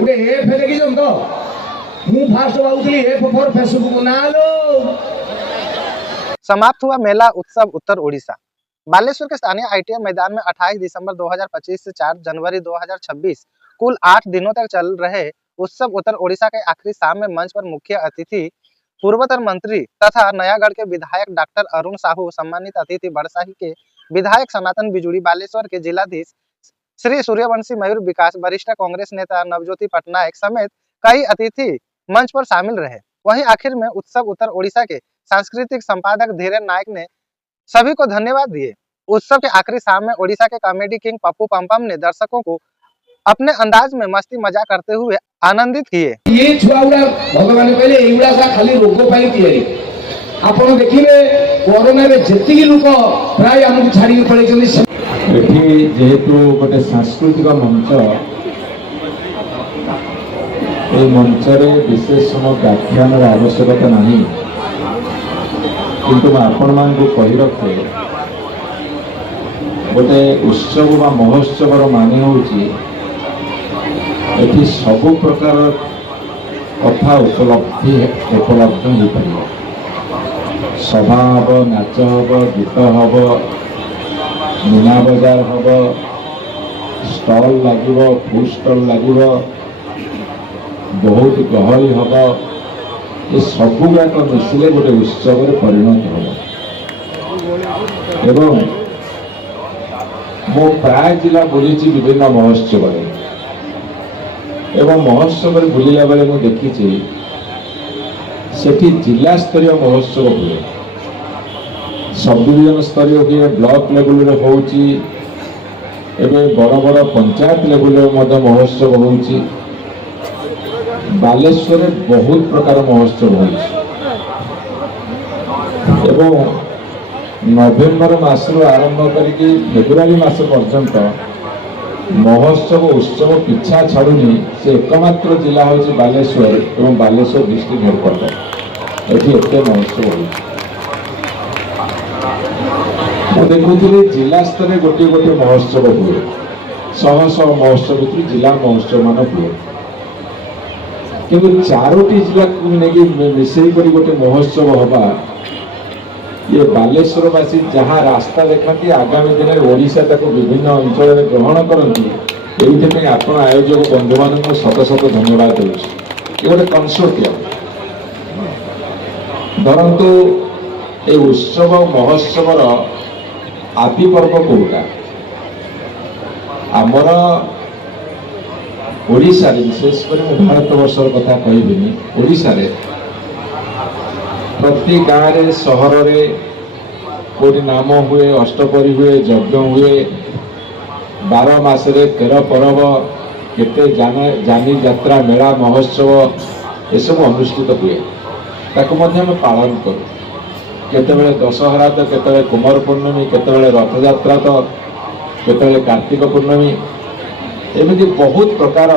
गोटे एफ देखिछन तो मु फास्ट भावुली एफ फॉर फेसबुक ना लो। समाप्त हुआ मेला उत्सव उत्तर ओडिशा। बालेश्वर के स्थानीय आईटीएम मैदान में 28 दिसंबर 2025 से 4 जनवरी 2026 कुल 8 दिनों तक चल रहे उत्सव उत्तर ओडिशा के आखिरी शाम में मंच पर मुख्य अतिथि पूर्वोत्तर मंत्री तथा नयागढ़ के विधायक डॉक्टर अरुण साहू, सम्मानित अतिथि बड़शाही के विधायक सनातन बिजुड़ी, बालेश्वर के जिलाधीश श्री सूर्यवंशी मयूर विकास, वरिष्ठ कांग्रेस नेता नवज्योति पटनायक समेत कई अतिथि मंच पर शामिल रहे। वहीं आखिर में उत्सव उत्तर ओडिशा के सांस्कृतिक संपादक धीरेन नायक ने सभी को धन्यवाद दिए। उत्सव के आखिरी शाम में ओडिशा के कॉमेडी किंग पप्पू पमपम ने दर्शकों को अपने अंदाज में मस्ती मजाक करते हुए आनंदित किए। ये छुआउडा भगवान कहले एउडा सा खाली रोग पाई तयारी। आपण देखिबे कोरोना रे जेतिकी लोक प्राय हमकु छाडी पड़े जने एठी जेहेतु गोटे सांस्कृतिक मंच, ए मंच रे विशेष समय व्याख्यान आवश्यकता नहीं, किंतु आपण मान को कहि रखे गोटे उत्सव बा महोत्सव माने होची एठी सब प्रकार कथा उपलब्ध हो पार। सभा हम, नाच हम, गीत हम, मीना बजार हम, स्टल लगे, फूड स्टल लगे, बहुत गहली हम, ये सब गुड़ाक मिसिले गोटे उत्सव परिणत हम। एवं मो प्राय जिला बुली विभिन्न महोत्सव एवं महोत्सव बुलिला बेले मु देखी सेठी जिला स्तरीय महोत्सव हुए, सब डिविजन स्तरीय हुए, ब्लॉक लेवल रे होउची, एबे बड़ बड़ पंचायत लेवल रे महोत्सव होउची। बालेश्वर बहुत प्रकार महोत्सव होउची एवं नवेम्बर मासरू आरंभ करके फेब्रुआरी मास पर्यंत महोत्सव उत्सव पिछा छाड़ुनी। से एकमात्र जिला हूँ बालेश्वर एवं बालेश्वर डिस्ट्रिक्ट हेडक्वार्टर एटी एत महोत्सव हो। देखुली जिला स्तर गोटे गोटे महोत्सव हुए, शह शह महोत्सव भर जिला महोत्सव मान हुए, कि चारोटी जिला मिसई कर गोटे महोत्सव हवा ये बालेश्वरवासी जहाँ रास्ता देखती आगामी दिन में ओडिशा विभिन्न अंचल में ग्रहण करती। ये आपण आयोजक बंधु मान शत शत धन्यवाद दूसरी। गोटे कंसोर्टियम धरतु ये उत्सव महोत्सव आदि पर्व कौटा आमर ओडिशा विशेषकर भारत वर्षर कथा कहबिनी। ओडिशा प्रति गाँव रे सहर रे कोई नाम हुए, अष्टपरी हुए, यज्ञ हुए, 12 मासरे 13 पर्व, केते जानी यात्रा मेला महोत्सव ये सब अनुष्ठित हुए, ताको मध्य हम पालन करूँ। केतेबेले दशहरा तो केतेबेले कुमार पूर्णमी, केतेबेले रथ यात्रा तो केतेबेले कार्तिक पूर्णमी, एमती बहुत प्रकार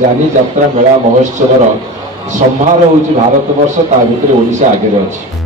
जानी यात्रा मेला महोत्सव संभार होउची भारत वर्ष, ता भितर ओडिशा आगे अछि।